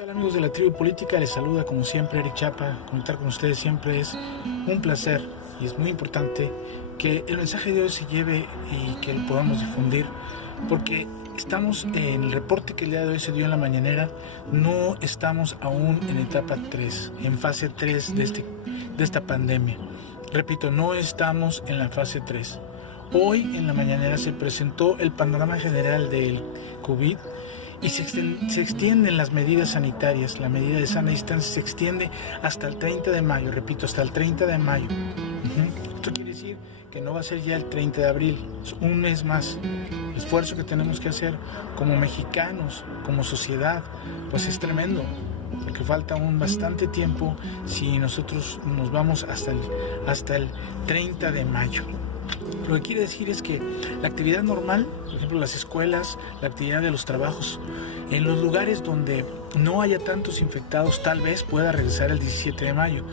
Hola amigos de la tribu política, les saluda como siempre Eric Chapa. Conectar con ustedes siempre es un placer y es muy importante que el mensaje de hoy se lleve y que lo podamos difundir, porque estamos en el reporte que el día de hoy se dio en la mañanera. No estamos aún en etapa 3, en fase 3 de esta pandemia. Repito, no estamos en la fase 3. Hoy en la mañanera se presentó el panorama general del COVID y se extienden las medidas sanitarias. La medida de sana distancia se extiende hasta el 30 de mayo, repito, hasta el 30 de mayo. Esto quiere decir que no va a ser ya el 30 de abril, es un mes más. El esfuerzo que tenemos que hacer como mexicanos, como sociedad, pues es tremendo, porque falta aún bastante tiempo si nosotros nos vamos hasta el 30 de mayo. Lo que quiere decir es que la actividad normal, por ejemplo las escuelas, la actividad de los trabajos, en los lugares donde no haya tantos infectados tal vez pueda regresar el 17 de mayo,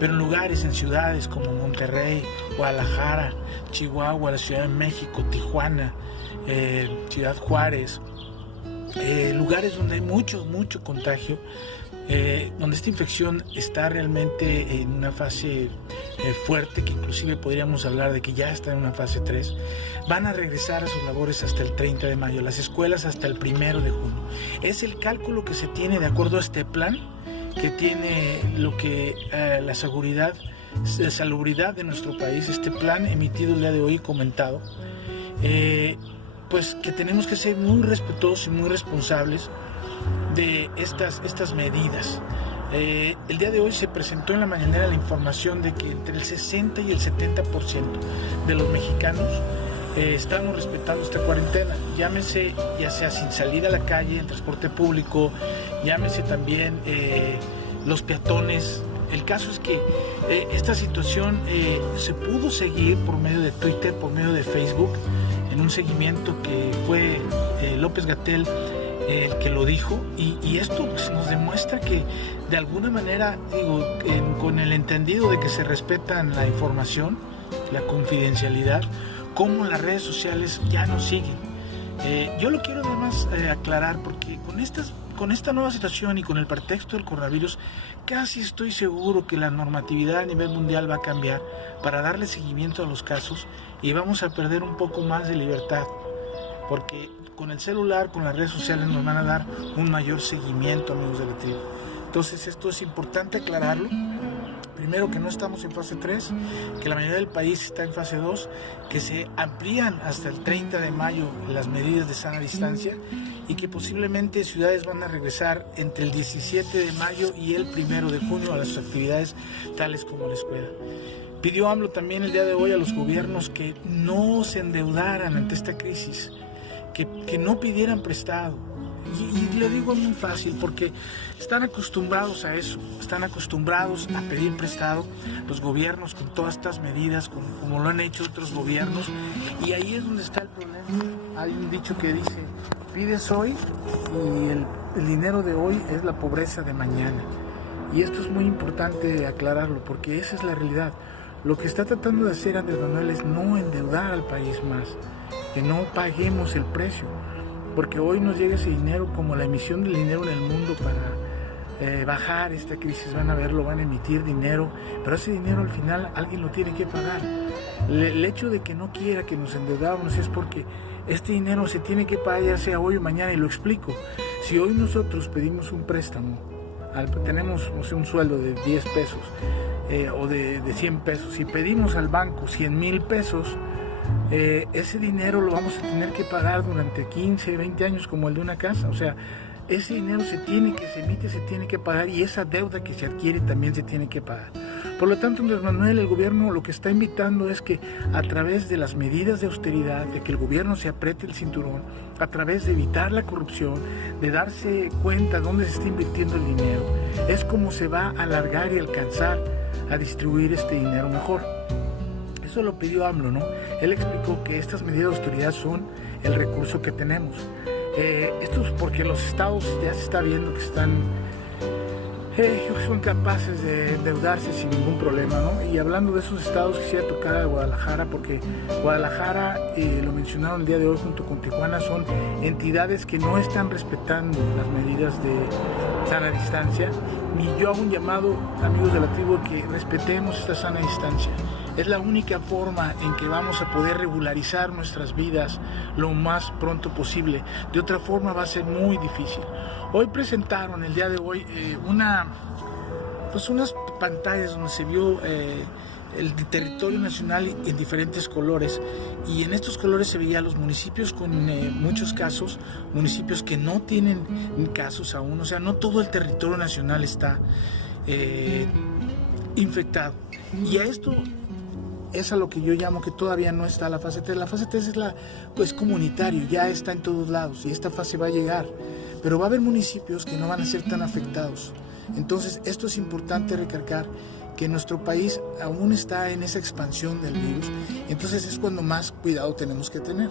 pero en lugares, en ciudades como Monterrey, Guadalajara, Chihuahua, la Ciudad de México, Tijuana, Ciudad Juárez, lugares donde hay mucho contagio, donde esta infección está realmente en una fase fuerte, que inclusive podríamos hablar de que ya está en una fase 3, van a regresar a sus labores hasta el 30 de mayo, las escuelas hasta el 1 de junio. Es el cálculo que se tiene de acuerdo a este plan que tiene la salubridad de nuestro país, este plan emitido el día de hoy y comentado. Pues que tenemos que ser muy respetuosos y muy responsables de estas medidas. El día de hoy se presentó en la mañanera la información de que entre el 60 y el 70% de los mexicanos estamos respetando esta cuarentena, llámese ya sea sin salir a la calle, en transporte público, llámese también los peatones. El caso es que esta situación se pudo seguir por medio de Twitter, por medio de Facebook, en un seguimiento que fue López-Gatell el que lo dijo, y esto pues, nos demuestra que de alguna manera, con el entendido de que se respetan la información, la confidencialidad, como las redes sociales ya nos siguen. Yo lo quiero además aclarar, porque con esta nueva situación y con el pretexto del coronavirus, casi estoy seguro que la normatividad a nivel mundial va a cambiar para darle seguimiento a los casos y vamos a perder un poco más de libertad, porque con el celular, con las redes sociales nos van a dar un mayor seguimiento, amigos de la tribu. Entonces esto es importante aclararlo. Primero, que no estamos en fase 3, que la mayoría del país está en fase 2, que se amplían hasta el 30 de mayo las medidas de sana distancia y que posiblemente ciudades van a regresar entre el 17 de mayo y el 1 de junio a las actividades tales como la escuela. Pidió AMLO también el día de hoy a los gobiernos que no se endeudaran ante esta crisis, que no pidieran prestado. Y lo digo muy fácil porque están acostumbrados a eso, están acostumbrados a pedir prestado los gobiernos con todas estas medidas, como lo han hecho otros gobiernos, y ahí es donde está el problema. Hay un dicho que dice: pides hoy y el dinero de hoy es la pobreza de mañana. Y esto es muy importante aclararlo, porque esa es la realidad. Lo que está tratando de hacer Andrés Manuel es no endeudar al país más, que no paguemos el precio, porque hoy nos llega ese dinero como la emisión del dinero en el mundo para bajar esta crisis. Van a verlo, van a emitir dinero, pero ese dinero al final alguien lo tiene que pagar. El hecho de que no quiera que nos endeudamos es porque este dinero se tiene que pagar, ya sea hoy o mañana, y lo explico. Si hoy nosotros pedimos un préstamo, tenemos un sueldo de 10 pesos o de 100 pesos, si pedimos al banco 100,000 pesos, ese dinero lo vamos a tener que pagar durante 15, 20 años como el de una casa. O sea, ese dinero se emite, se tiene que pagar, y esa deuda que se adquiere también se tiene que pagar. Por lo tanto, Andrés Manuel, el gobierno lo que está invitando es que a través de las medidas de austeridad, de que el gobierno se apriete el cinturón, a través de evitar la corrupción, de darse cuenta dónde se está invirtiendo el dinero, es como se va a alargar y alcanzar a distribuir este dinero mejor. Eso lo pidió AMLO, ¿no? Él explicó que estas medidas de austeridad son el recurso que tenemos. Esto es porque los estados ya se está viendo que están Son capaces de endeudarse sin ningún problema, ¿no? Y hablando de esos estados, quisiera tocar a Guadalajara, porque Guadalajara, lo mencionaron el día de hoy junto con Tijuana, son entidades que no están respetando las medidas de sana distancia. Y yo hago un llamado, amigos de la tribu, que respetemos esta sana distancia. Es la única forma en que vamos a poder regularizar nuestras vidas lo más pronto posible. De otra forma va a ser muy difícil. Hoy presentaron, el día de hoy, unas pantallas donde se vio el territorio nacional en diferentes colores, y en estos colores se veía los municipios con muchos casos, municipios que no tienen casos aún, o sea, no todo el territorio nacional está infectado. Y a esto es a lo que yo llamo que todavía no está la fase 3. La fase 3 es comunitario, ya está en todos lados y esta fase va a llegar, pero va a haber municipios que no van a ser tan afectados. Entonces, esto es importante recalcar, que nuestro país aún está en esa expansión del virus, entonces es cuando más cuidado tenemos que tener.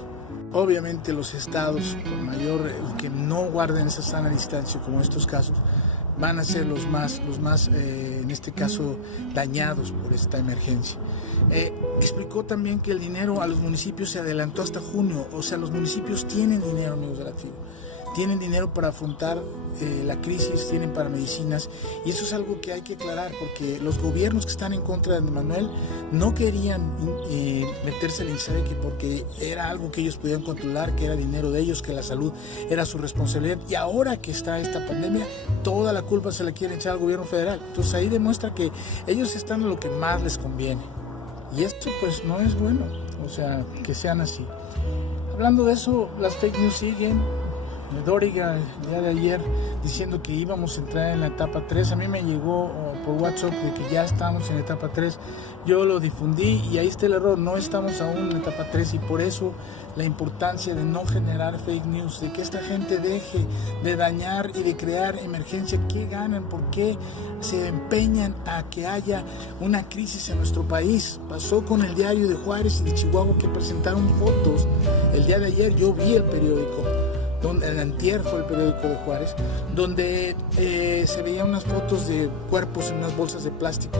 Obviamente los estados con mayor, que no guarden esa sana distancia como estos casos, van a ser los más en este caso dañados por esta emergencia. Explicó también que el dinero a los municipios se adelantó hasta junio, o sea, los municipios tienen dinero, amigos de la tribu, tienen dinero para afrontar la crisis, tienen para medicinas, y eso es algo que hay que aclarar, porque los gobiernos que están en contra de Andrés Manuel no querían meterse al INSABI porque era algo que ellos podían controlar, que era dinero de ellos, que la salud era su responsabilidad, y ahora que está esta pandemia, toda la culpa se la quieren echar al gobierno federal. Entonces ahí demuestra que ellos están en lo que más les conviene, y esto pues no es bueno, o sea, que sean así. Hablando de eso, las fake news siguen. Dóriga el día de ayer diciendo que íbamos a entrar en la etapa 3, a mí me llegó por WhatsApp de que ya estamos en etapa 3, yo lo difundí y ahí está el error, no estamos aún en etapa 3, y por eso la importancia de no generar fake news, de que esta gente deje de dañar y de crear emergencia. ¿Qué ganan? ¿Por qué se empeñan a que haya una crisis en nuestro país? Pasó con el diario de Juárez y de Chihuahua, que presentaron fotos el día de ayer, yo vi el periódico, el antier fue el periódico de Juárez, donde se veían unas fotos de cuerpos en unas bolsas de plástico.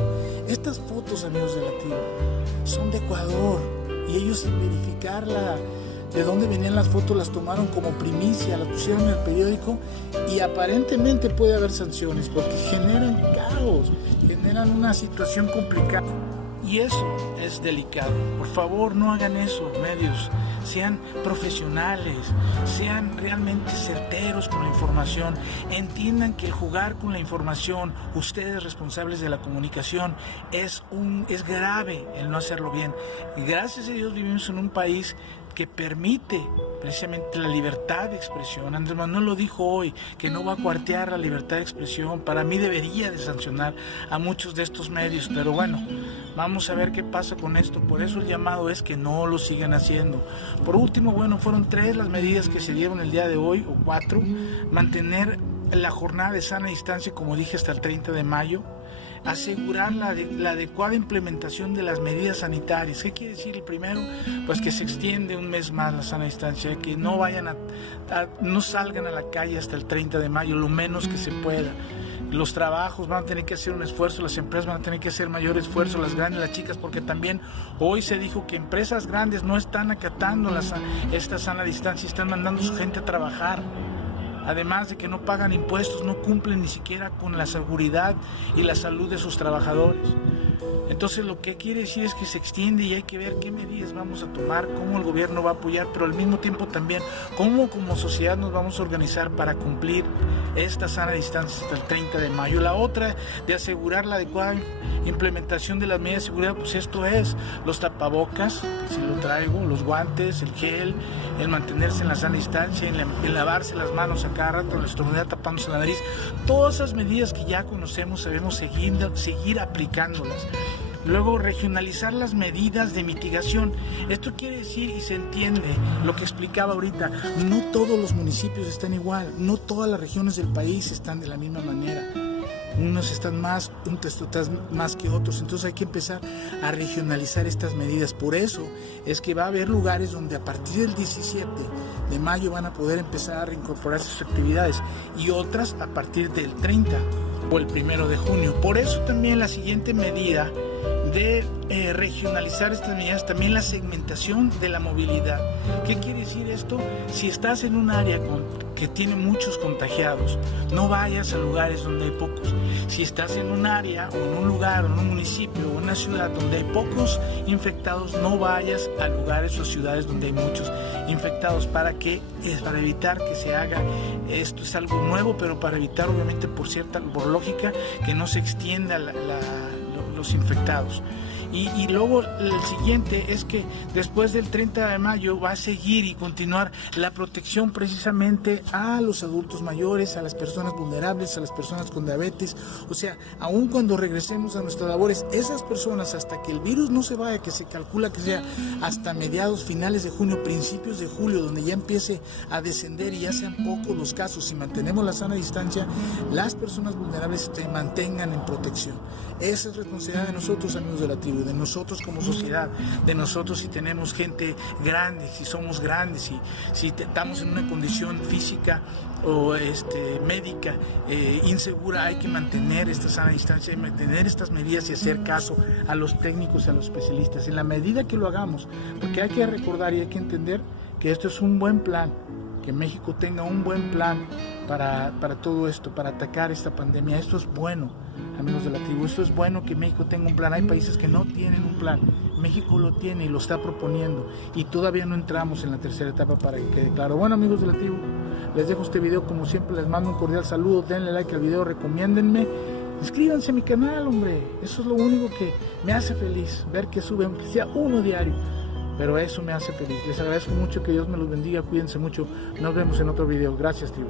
Estas fotos, amigos de la tribu, son de Ecuador, y ellos, sin verificarla de dónde venían las fotos, las tomaron como primicia, las pusieron en el periódico, y aparentemente puede haber sanciones porque generan caos, generan una situación complicada. Y eso es delicado. Por favor, no hagan eso, medios. Sean profesionales, sean realmente certeros con la información. Entiendan que el jugar con la información, ustedes responsables de la comunicación, es grave el no hacerlo bien. Y gracias a Dios vivimos en un país que permite precisamente la libertad de expresión. Andrés Manuel lo dijo hoy, que no va a cuartear la libertad de expresión. Para mí debería de sancionar a muchos de estos medios, pero bueno, vamos a ver qué pasa con esto. Por eso el llamado es que no lo sigan haciendo. Por último, bueno, fueron 3 las medidas que se dieron el día de hoy, o 4. Mantener la jornada de sana distancia, como dije, hasta el 30 de mayo. Asegurar la adecuada implementación de las medidas sanitarias. ¿Qué quiere decir el primero? Pues que se extiende un mes más la sana distancia, que no vayan no salgan a la calle hasta el 30 de mayo, lo menos que se pueda. Los trabajos van a tener que hacer un esfuerzo, las empresas van a tener que hacer mayor esfuerzo, las grandes, las chicas, porque también hoy se dijo que empresas grandes no están acatando esta sana distancia y están mandando a su gente a trabajar. Además de que no pagan impuestos, no cumplen ni siquiera con la seguridad y la salud de sus trabajadores. Entonces lo que quiere decir es que se extiende y hay que ver qué medidas vamos a tomar, cómo el gobierno va a apoyar, pero al mismo tiempo también cómo como sociedad nos vamos a organizar para cumplir esta sana distancia hasta el 30 de mayo. La otra, de asegurar la adecuada implementación de las medidas de seguridad, pues esto es los tapabocas, que si lo traigo, los guantes, el gel, el mantenerse en la sana distancia, el lavarse las manos a cada rato, el estornudar tapándose la nariz. Todas esas medidas que ya conocemos, sabemos seguir aplicándolas. Luego, regionalizar las medidas de mitigación. Esto quiere decir, y se entiende lo que explicaba ahorita, no todos los municipios están igual, no todas las regiones del país están de la misma manera. Unos están más, otras más que otros, entonces hay que empezar a regionalizar estas medidas. Por eso es que va a haber lugares donde a partir del 17 de mayo van a poder empezar a reincorporar sus actividades, y otras a partir del 30. o el 1 de junio. Por eso también la siguiente medida de regionalizar estas medidas, también la segmentación de la movilidad. ¿Qué quiere decir esto? Si estás en un área que tiene muchos contagiados, no vayas a lugares donde hay pocos. Si estás en un área o en un lugar o en un municipio o en una ciudad donde hay pocos infectados, no vayas a lugares o ciudades donde hay muchos infectados. Para evitar que se haga, esto es algo nuevo, pero para evitar obviamente por lógica que no se extienda los infectados. Y luego el siguiente es que después del 30 de mayo va a seguir y continuar la protección precisamente a los adultos mayores, a las personas vulnerables, a las personas con diabetes. O sea, aun cuando regresemos a nuestras labores, esas personas, hasta que el virus no se vaya, que se calcula que sea hasta mediados, finales de junio, principios de julio, donde ya empiece a descender y ya sean pocos los casos, si mantenemos la sana distancia, las personas vulnerables se mantengan en protección. Esa es responsabilidad de nosotros, amigos de la tribu, de nosotros como sociedad, de nosotros si tenemos gente grande, si somos grandes, si estamos en una condición física o médica insegura. Hay que mantener esta sana distancia y mantener estas medidas y hacer caso a los técnicos y a los especialistas en la medida que lo hagamos, porque hay que recordar y hay que entender que esto es un buen plan, que México tenga un buen plan para todo esto, para atacar esta pandemia. Esto es bueno, amigos de la tribu, esto es bueno que México tenga un plan. Hay países que no tienen un plan, México lo tiene y lo está proponiendo, y todavía no entramos en la tercera etapa, para que quede claro. Bueno, amigos de la tribu, les dejo este video, como siempre les mando un cordial saludo, denle like al video, recomiéndenme, inscríbanse a mi canal, hombre, eso es lo único que me hace feliz, ver que sube, aunque sea uno diario, pero eso me hace feliz. Les agradezco mucho, que Dios me los bendiga, cuídense mucho, nos vemos en otro video. Gracias, tribu.